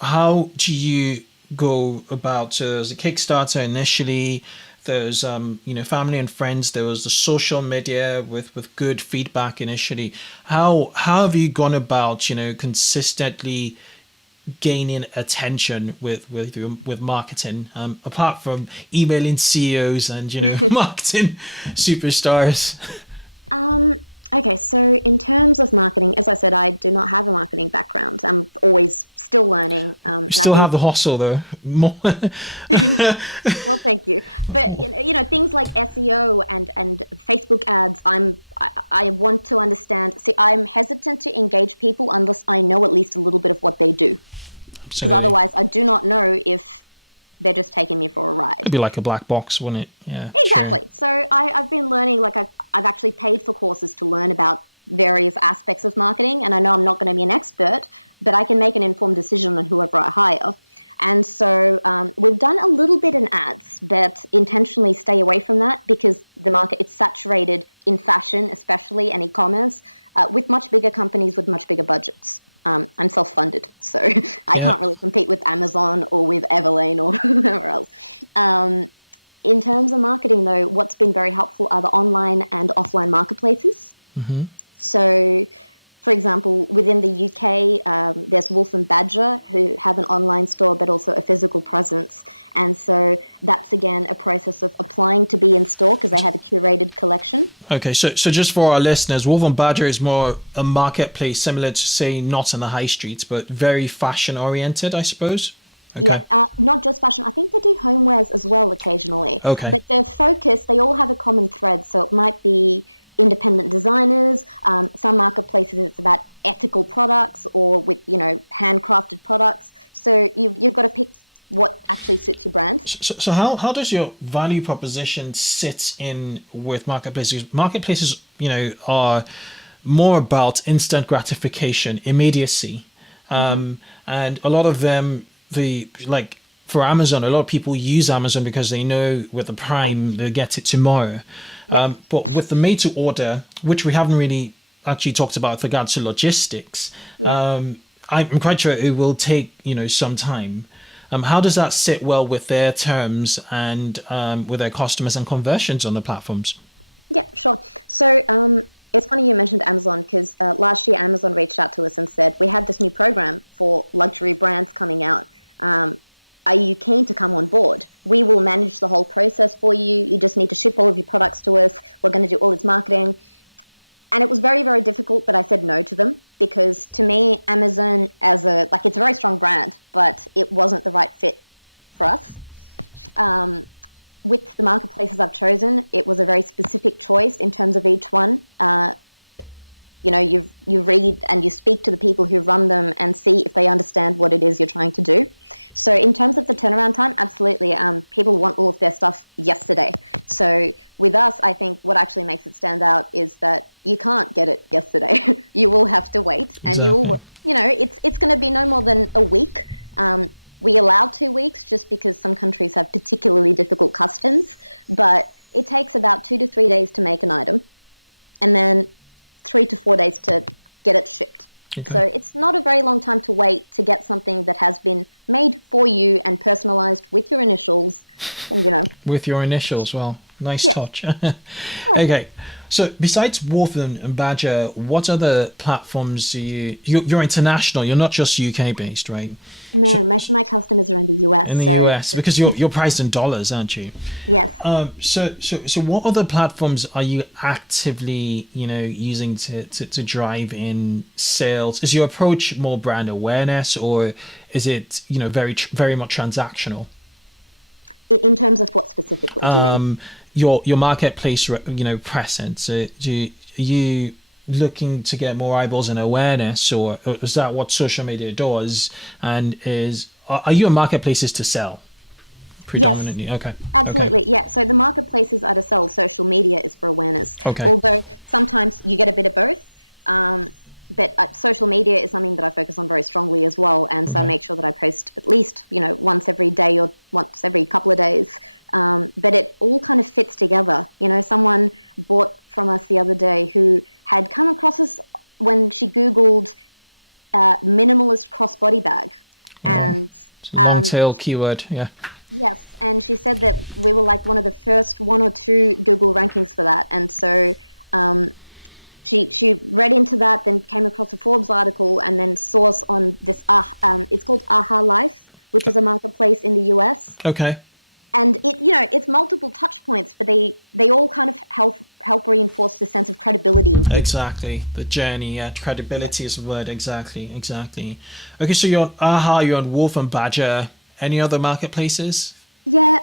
How do you go about the Kickstarter initially? There's family and friends. There was the social media with good feedback initially. How have you gone about consistently gaining attention with marketing, apart from emailing CEOs and marketing superstars? Okay, so in terms of marketing, as I said, I do not have a marketing background. I'm always still learning. Still have the hustle, though. More. Well, thank you. But things like SEO and Facebook ads, I want to understand. See, I'm hesitant to engage people unless I know at least a little bit of what they do, because otherwise, I do not know if they're just taking me for a ride. It'd be like a black box, wouldn't it? Yeah. Exactly. Sure. So I've been learning, I've actually paid for courses to learn about various aspects of marketing, and I know I'm not going to be an expert, but I can make an informed decision on whoever I hire. And so we've done a little bit in ads, but intentionally stay away from that because the market is saturated in fashion, especially, and e-commerce, with much bigger companies with much bigger budgets. I'm self-funded, so I can't really compete with Amazon or with Everlane or whoever else. In terms of marketing, though, what's been very helpful are the online and offline marketplaces. Mm-hmm. So, for example, within the UK, there's Wolf and Badger, who have an online store but also a physical presence. And so that's, again, a process of applying to be in store because they have a curated collection. Okay, so just for our listeners, Wolf and Badger is more a marketplace similar to, say, not in the high streets, but very fashion-oriented, I suppose? Okay. Yeah, not just fashion. I think they do homewares as well occasionally. Okay. But their focus, they all have a common thread. So it might be independent designers. Some marketplaces, it's about ethical products or with, handcrafted products. So you've got to pick what actually suits your brand. So how does your value proposition sit in with marketplaces? Marketplaces, are more about instant gratification, immediacy. And a lot of them, for Amazon, a lot of people use Amazon because they know with the Prime, they'll get it tomorrow. Yeah. But with the made to order, which we haven't really actually talked about with regards to logistics, I'm quite sure it will take, some time. How does that sit well with their terms and with their customers and conversions on the platforms? Yeah, sure. So it's funny you mentioned Amazon because last year Amazon reached out to us and said, we have this new program for luxury brands coming out. Are you keen to come on board? We will manage the whole process for you. You just need to ship all of your products to us. We're going to do all this marketing. And it was very, very difficult, but I said no to them because to me, Amazon it's a very strong brand, but it wasn't the right fit for us. With the marketplaces I've chosen, it was a very specific choice in terms of each one. You read and you speak to the people who run them and see if they understand what it is you're trying to do. So in terms of the turnaround time, absolutely. People want all of their stuff yesterday. So with us, I think what actually makes it stand out is that you can't get it yesterday. You will have to wait, and you it's going to be no more than a week. We allow 2 weeks just because some countries have particularly difficult customs, but it takes about 2 to 3 days to make an item and then 3 to 4 days to get it shipped. Okay. So it's not a very long time to wait to get something that has been made for you and personalized with your initials. And, with your initials, well, nice touch. Okay. So besides Wolf and Badger, what other platforms do you're international? You're not just UK based, right? No, most of my customers are in the US. In the US, because you're priced in dollars, aren't you? Yes. So what other platforms are you actively, using to drive in sales? Is your approach more brand awareness, or is it, very very much transactional? In terms of what specifically do you mean? Your marketplace, presence. Are you looking to get more eyeballs and awareness, or is that what social media does? And are you a marketplaces to sell? Predominantly? Yes. Okay. Absolutely. Okay. Yeah. So the marketplaces are to sell. Social media is for awareness. Okay. Although sometimes you get a bit of both. But social media is something that I focus on very strongly as well. And so I make sure that I post at least, once every day or once every couple of days. But it all kind of fits together. Someone bought from us the other day who had come across us when she Googled minimalist crossbody bag. And long tail keyword, yeah. Yes, and she said that we were like one of the first 1 or 2 Google rankings for that. And so she read into that, then came across a Forbes article, and then saw us on this, it's called Aha Life, which is a marketplace in the US. Okay. And it's multiple touch points, but they all kind of help reinforce the sense of credibility in people. Exactly. The journey, credibility is the word. Exactly. Okay, so you're on Aha, you're on Wolf and Badger. Any other marketplaces? Yeah,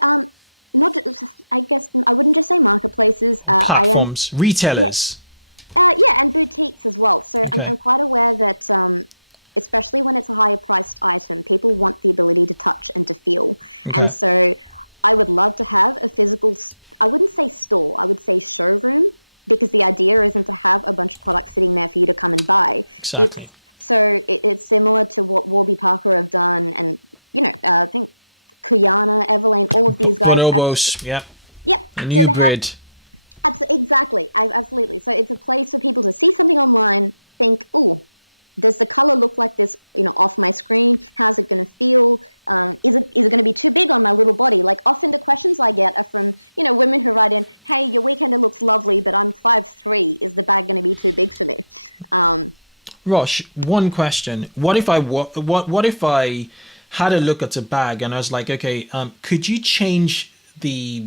not just, I guess I wouldn't just say marketplaces. Platforms, retailers. Yeah, and boutiques as well. So okay. I'm quite aware that especially when it's a higher priced item, people want the ability to touch and to feel. Okay. And so I would love to have a physical, I wouldn't say store, I would say showroom, because the idea isn't to have a bunch of products sitting there for you to come and buy. Exactly. It's similar to what Warby Parker have done, and, I think Kuyana, Everlane, all of these guys. Bonobos, yeah. Yeah. A new grid. Exactly. Absolutely. So it's a place for people to see something online, think, oh, does the color look like this, off my screen? How's it going to feel? Is it going to be too big on my little body? Like, often the questions I get are from, women who write in, hey, your weekender looks lovely, but I'm 5'3". Is the bag going to be too big for me? Rosh, one question. What if I had a look at a bag and I was like, okay, could you change the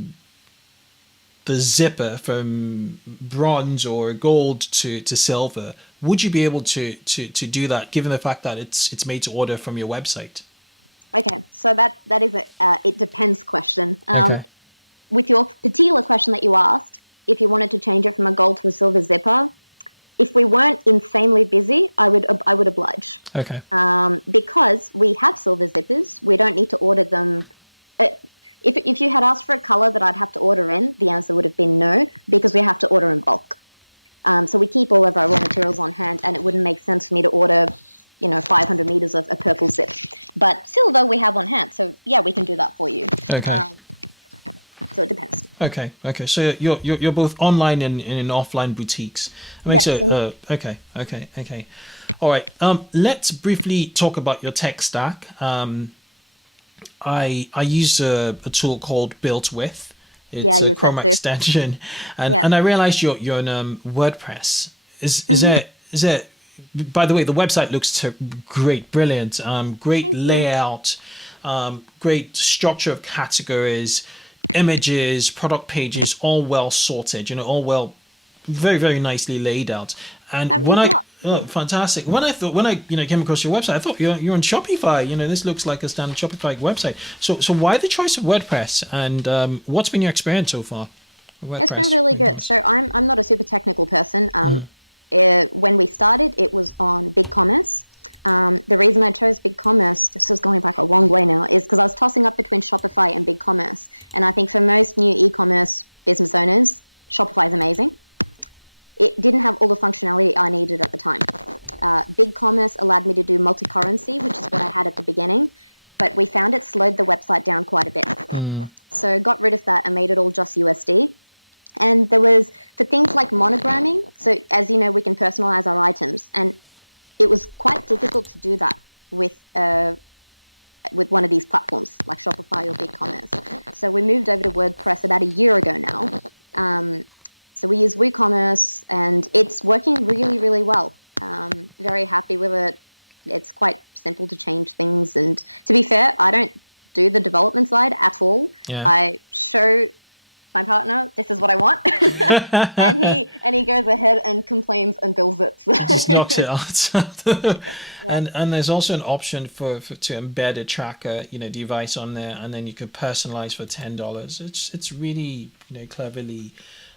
zipper from bronze or gold to silver? Would you be able to do that, given the fact that it's made to order from your website? Okay, so that is a it depends question. Okay. With your particular question that you asked, if you wanted to change it from a gold to a silver zipper, if we weren't insanely busy, I would oblige. Okay. Because we have silver zippers, we don't need to order them. If you had asked for a color that I'd have to order in, the answer would have been no, because we have to order in bulk. So we keep all of our raw materials on hand, and it wouldn't make sense for me to order, 500 meters of a purple zip. But silver we have on hand, so yeah, we can do that for you. Okay. So it depends. Okay. So you're both online and in offline boutiques. Yes. Okay. All right. Let's briefly talk about your tech stack. I use a tool called Built With. It's a Chrome extension, and I realized you're on WordPress. Is there? By the way, the website looks great, brilliant, great layout, great structure of categories, images, product pages, all well sorted. All well, very very nicely laid out. And fantastic. When I came across your website, I thought you're on Shopify. This looks like a standard Shopify website. So why the choice of WordPress? And what's been your experience so far? It's been really good. So I'm not a super technical person. When we started, it was on BigCommerce. The reason I chose BigCommerce, this is going back a long way now, is because I was tossing up between Shopify and BigCommerce. And I think for most new e-commerce business owners, Shopify is amazing. It didn't have all the functionality I needed at the time. BigCommerce allowed me to do multi-currency, which is what I had at the beginning, but we found it slowed the website down quite a bit. So got rid of that and made it all just USD. And there was, for things like monogramming, so as you know, we can personalize our items, and it was quite difficult to do that with one of these platforms like Shopify or BigCommerce. So we moved over to WordPress about a year ago now. So we use WooCommerce, and it's working really, really well. Very happy with it. It's quite simple to change things. And to be fair, I don't do the development side at all. Yeah. I show my partner, this is what I want. and he goes ahead and complains and builds it. Just knocks it out. Yeah. And there's also an option for to embed a tracker, device on there, and then you could personalize for $10. It's really, cleverly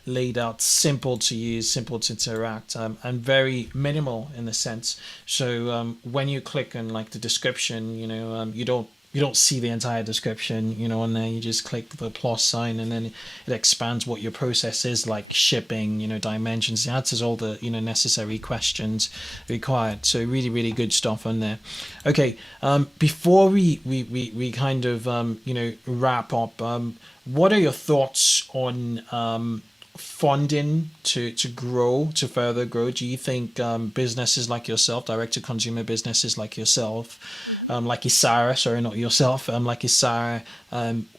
laid out, simple to use, simple to interact, and very minimal in the sense. So when you click on like the description, you don't see the entire description, on there. You just click the plus sign, and then it expands what your process is, like shipping, dimensions. It answers all the, necessary questions required. So really, really good stuff on there. Okay, before we kind of, wrap up, what are your thoughts on funding to further grow? Do you think businesses like yourself, direct-to-consumer businesses like yourself, like ISSARA, sorry, not yourself, like ISSARA,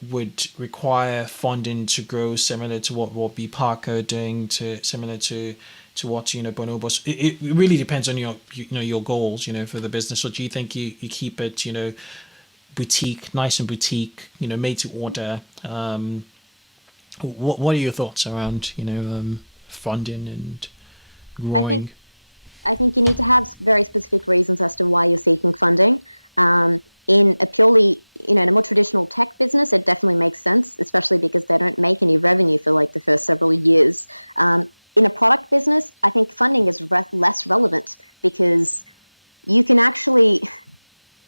would require funding to grow, similar to what B Parker are doing, similar to what Bonobos? It really depends on your goals, for the business. Or do you think you keep it, boutique, nice and boutique, made to order? What are your thoughts around funding and growing? I think you need to have very specific reasons as to why you're seeking funding. In a purely, in a more traditional tech business, it definitely makes sense, especially because they don't make any revenue for like the first several years. In a product business, I think funding is less relevant because you can actually,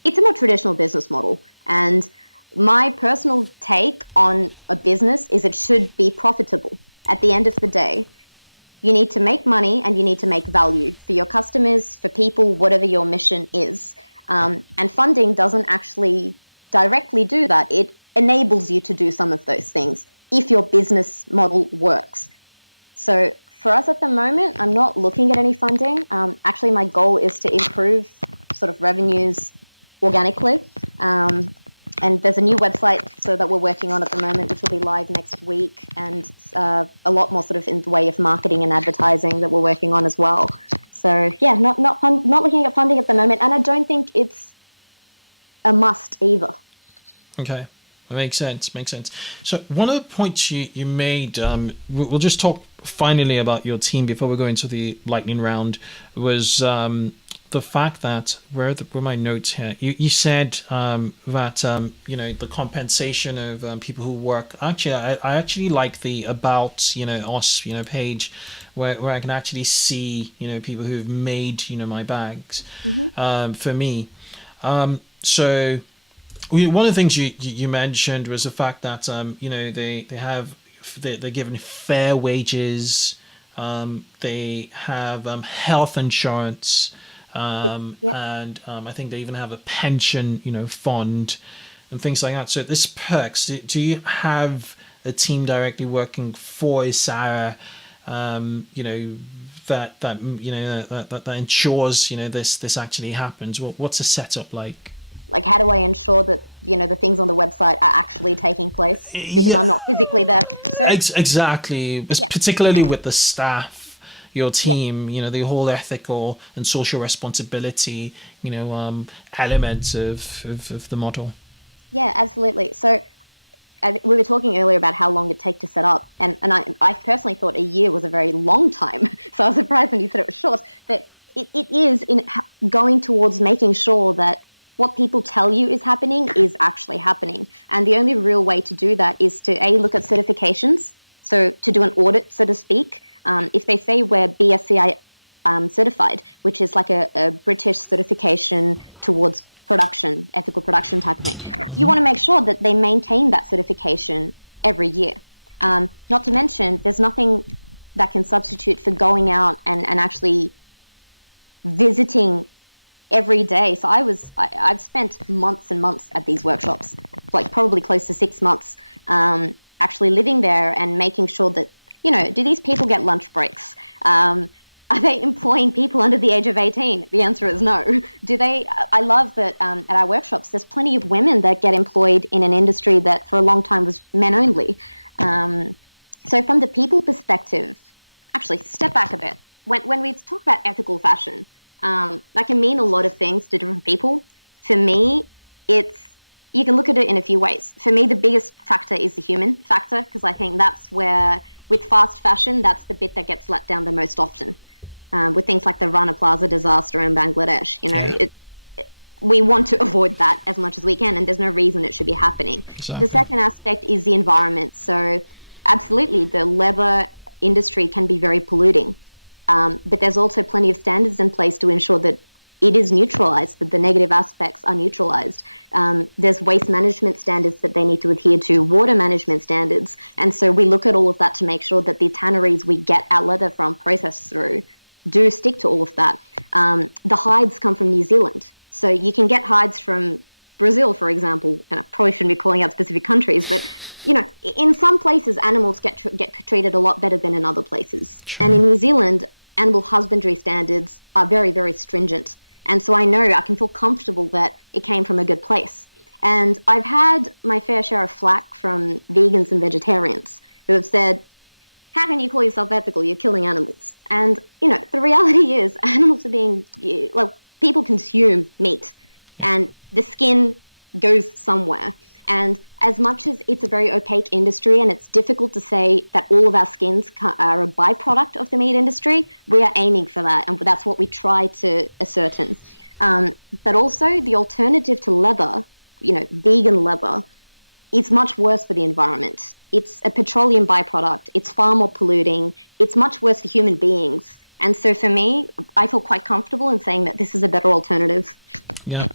it's a more traditional business model. And my personal take on a business is it should be profitable. At the end of the day, you need to make money and you need to make value for your customers, for people, whatever your mission is. And funding doesn't actually directly do that. It enables you to do some of those things if your business model works. So for us at the moment, I'm not looking at any funding. Actually, my goal is to improve sort of revenues organically. And there's a new website that we're working on at the moment, which will be live next week, and a lot more sort of in the way of marketing and advertising that we're working on as well. So yeah, not looking at funding at the moment, and I don't think it's a must either. Okay, that makes sense. So one of the points you made, we'll just talk finally about your team before we go into the lightning round, was the fact that, where are my notes here? You said that the compensation of people who work. Actually, I actually like the about us page where I can actually see people who've made my bags for me. So one of the things you mentioned was the fact that they're given fair wages. They have health insurance. And I think they even have a pension, fund and things like that. So this perks. Do you have a team directly working for ISSARA, that ensures, this actually happens? What's the setup like? Like, how do I ensure that, the things on the website are actually taking place? Because I'm not physically there. So, exactly. Particularly with the staff. Your team, the whole ethical and social responsibility, elements of the model. Yeah, absolutely. So we were talking earlier about how long it takes to set up. And I personally thought a year was a very long time. So I was surprised when you said it was short. But it is in going towards making sure that what people tell you is happening is actually happening. And the only real way to do that is to, look at certifications. So to do an audit, so to speak. If they say we're BSCI certified, which is like a British certification towards production, ethical production type of thing, you want to make sure that they maintain that certification every year. Not to mention, there's nothing that can substitute for going out and actually visiting every day. So I've spent months and months at these workshops, like probably close to 6 months, actually living there and making sure that, do these people get lunch breaks? Are they employing people under the age of 18? The answer is no. Do they? I love that at our workshops, there's plenty of women that get employed in an industry that for a long time was men only. So from the people perspective, actually step back a bit. When we talk about ethical fashion, that can mean a lot of things to different people. For me, you can look at it in a few ways. For me, the biggest factor is the human factor, because I think that's where, with fast fashion, that's the bit that gets let down the most often. With things like the Rana Plaza disaster in Bangladesh, we want to avoid that as much as we can, and there's no reason it should be happening. Exactly. The second aspect is the environment. So absolutely, the leather industry can be very polluting, but there's also plenty of standards in place to ensure that it is neutralized, that the negative aspects are neutralized. There's waste management standards that they need to adhere to, water management standards, and so we look at all of that to make sure that the tanneries we get our leather from processed through do stick to all of that. The hides come from New Zealand. So you can get hides from Brazil, for example, and I probably shouldn't be calling out specific countries, but, in some places, animals get treated a lot better than in other places. True. And in New Zealand, animal husbandry standards are very, very stringent. And so I can feel comfortable that it came from a good place. And I've had my fair share of flack from vegans and vegetarians who have said, how can you call yourself ethical? You're killing animals. And, the reality is animals are people consume meat and the skin goes somewhere. And as much as it's a very opaque industry and it's difficult to say that all of our skins are a byproduct of the meat industry, we are aiming for that. And that's what we try to ascertain. But also the alternative to leather, vegan leather, is much worse for the environment. It's a petroleum byproduct. It's far more polluting. It's much worse for human beings. And so for me, I feel quite comfortable in saying that this is a better alternative. Yeah.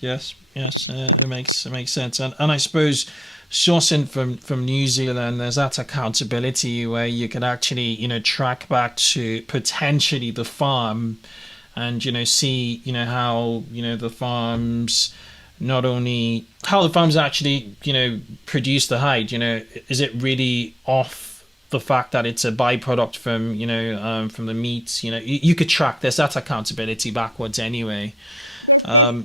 Yes. It makes sense. And I suppose sourcing from New Zealand, there's that accountability where you can actually, track back to potentially the farm and, see, how, the farms... not only how the farms actually, produce the hide, is it really off the fact that it's a byproduct from, from the meats, you could track this. That's accountability backwards anyway. There's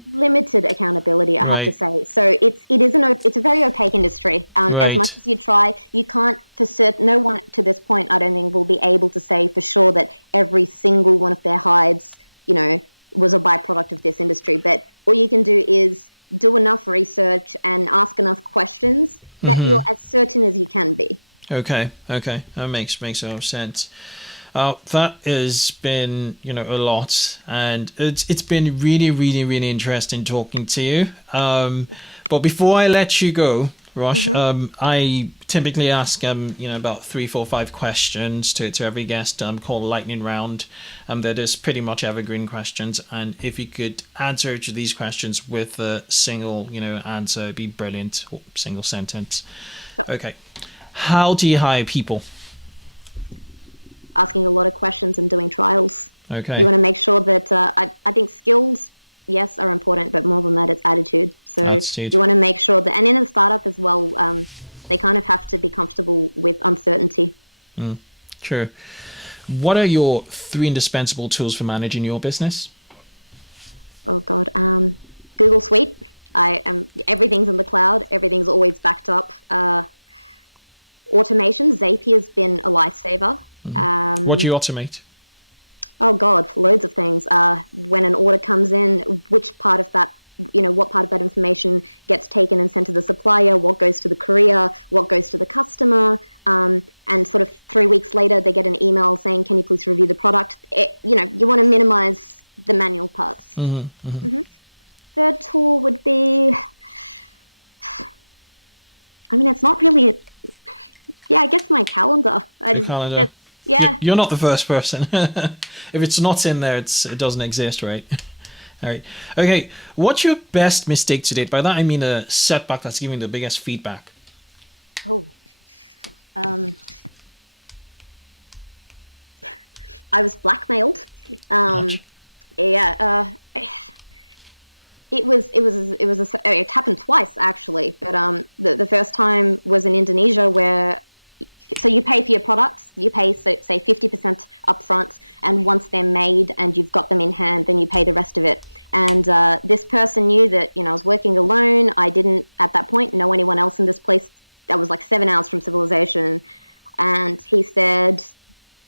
limited accountability, I have to say. So it's a very opaque industry. As much as you try, you can't for certain. No one to this point, I don't think, will be able to say for sure that every single one of their hides, was a byproduct of this industry. But all you can do is do enough research and ask enough questions that you're as certain as you can be. Okay. That makes a lot of sense. That has been, a lot, and it's been really, really, really interesting talking to you. But before I let you go, Rosh, I typically ask, about 3, 4, 5 questions to every guest, called lightning round. That is pretty much evergreen questions. And if you could answer each of these questions with a single, answer, it'd be brilliant. Or single sentence. Okay. How do you hire people? Asking a lot of questions and doing trials. Okay. You want to make sure that, I think skills, yes, are important, but more than that, it's attitude. So you want to make sure that, and in a startup as well, they kind of have to be comfortable with uncertainty. True. What are your 3 indispensable tools for managing your business? Oh God, Google Suite. Everything's in the cloud. Everything's always backed up. Automation, Zapier has been a lifesaver. What do you automate? Oh God, loads of things. When an order comes in, which part of that, what part of that information gets taken and sent to the supplier, what goes to the courier, what goes to the customer, and sort of 3 weeks later they get an email saying, can you please review the product? You want to minimize the manual parts. Third tool would be, it's not really, I guess my calendar. Calendar. Yeah. You're not the first person. If it's not in there, it doesn't exist, right? All right. Okay. What's your best mistake to date? By that, I mean a setback that's giving the biggest feedback. Oh. I was blackmailed. Yeah, it happened twice actually, but the first time was in Indonesia where, so you pay for your products, you pay say 50% upfront, and once they're made and you've got them in hand, then you pay the rest of it. And this person knew that, I was working alone. I didn't at that point know anyone else in this place. That was like 7 hours from civilization. And he said,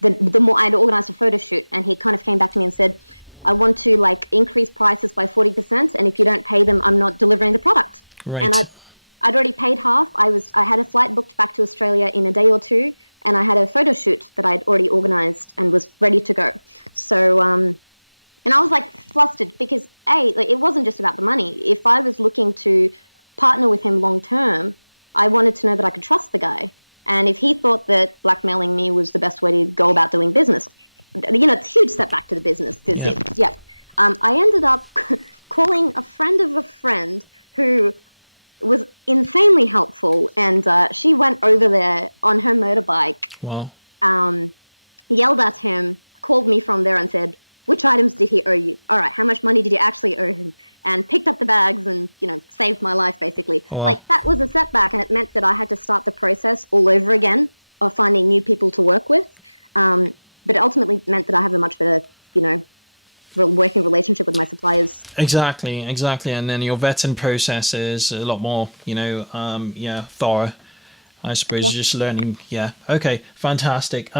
the more I'd organized a photo shoot, and he kind of came back to me and said, I want to like increase prices by 40%, and if you don't pay them, I'm not delivering the product. Right. And I'd already paid half. I had a flight booked back to Australia in a day or two, and I had a photo shoot that I'd already organized and was ready to go. So, and I was like flustered because it wasn't just about the money. If I was looking to partner with him long term, I wanted to know that I could trust the guy. And if he thought that blackmailing me was the best way to go about doing business, it's a huge setback to the business. Because I ended up calling a friend of a friend who was insanely helpful, and she went over there on her motorbike. Wow. Yelled at him, called me from there and said, which items did he owe you? All right, how much money did you actually owe him? And picked up the bags and, saved my life, basically. Wow. Like, that was a setback, and it meant that I had to start the process all over again of finding new people to work with. But it ultimately meant that I have a much better, working relationship with my suppliers. Exactly. And then your vetting process is a lot more, thorough. I suppose just learning. Yeah. Okay. Fantastic.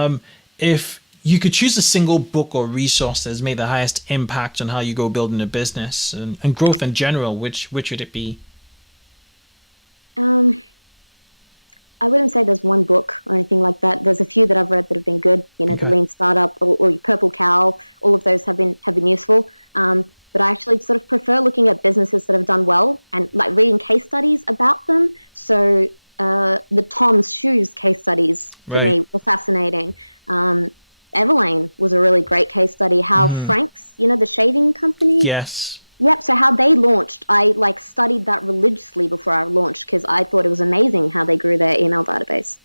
If you could choose a single book or resource that has made the highest impact on how you go building a business and growth in general, which would it be? I wouldn't say there's one book or anything like that. There's a few that I've read that have been good. Okay. The Lean Startup or Purple Cow. All of those have been useful. But I actually sort of prefer looking at businesses that have done well and like reading case studies about them. So the Tom's Shoes case studies for me were fascinating. Everlane was a really great case study. How Frank's, the shaving company. Yes. Yep. So how they launched, I studied that religiously before I launched because I thought it was amazing how they grew their email database.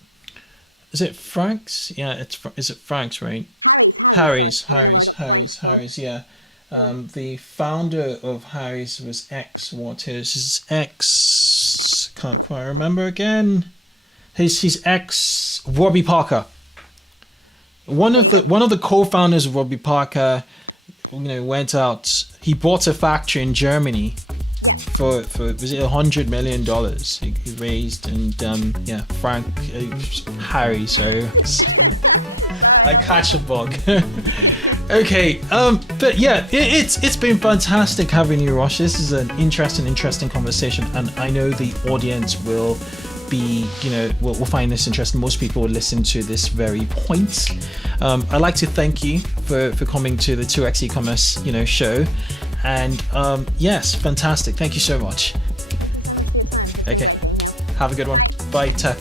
Is it Frank's? Yeah, is it Frank's, right? Harry's. Sorry. I don't know where I got Frank's from. Harry's, yeah. The founder of Harry's was his ex, can't quite remember again. His ex, Warby Parker. One of the co-founders of Warby Parker, went out. He bought a factory in Germany. Yeah. For was it $100 million he raised, and Frank Harry. Sorry, that's my fault. Okay, but yeah, it's been fantastic having you, Rosh. This is an interesting conversation, and I know the audience will be, will find this interesting. Most people will listen to this very point. I'd like to thank you for coming to the 2X eCommerce, show. And yes, fantastic. Thank you so much. Thank you so much for your time. It's been great being here. Have a good one. Bye. Bye.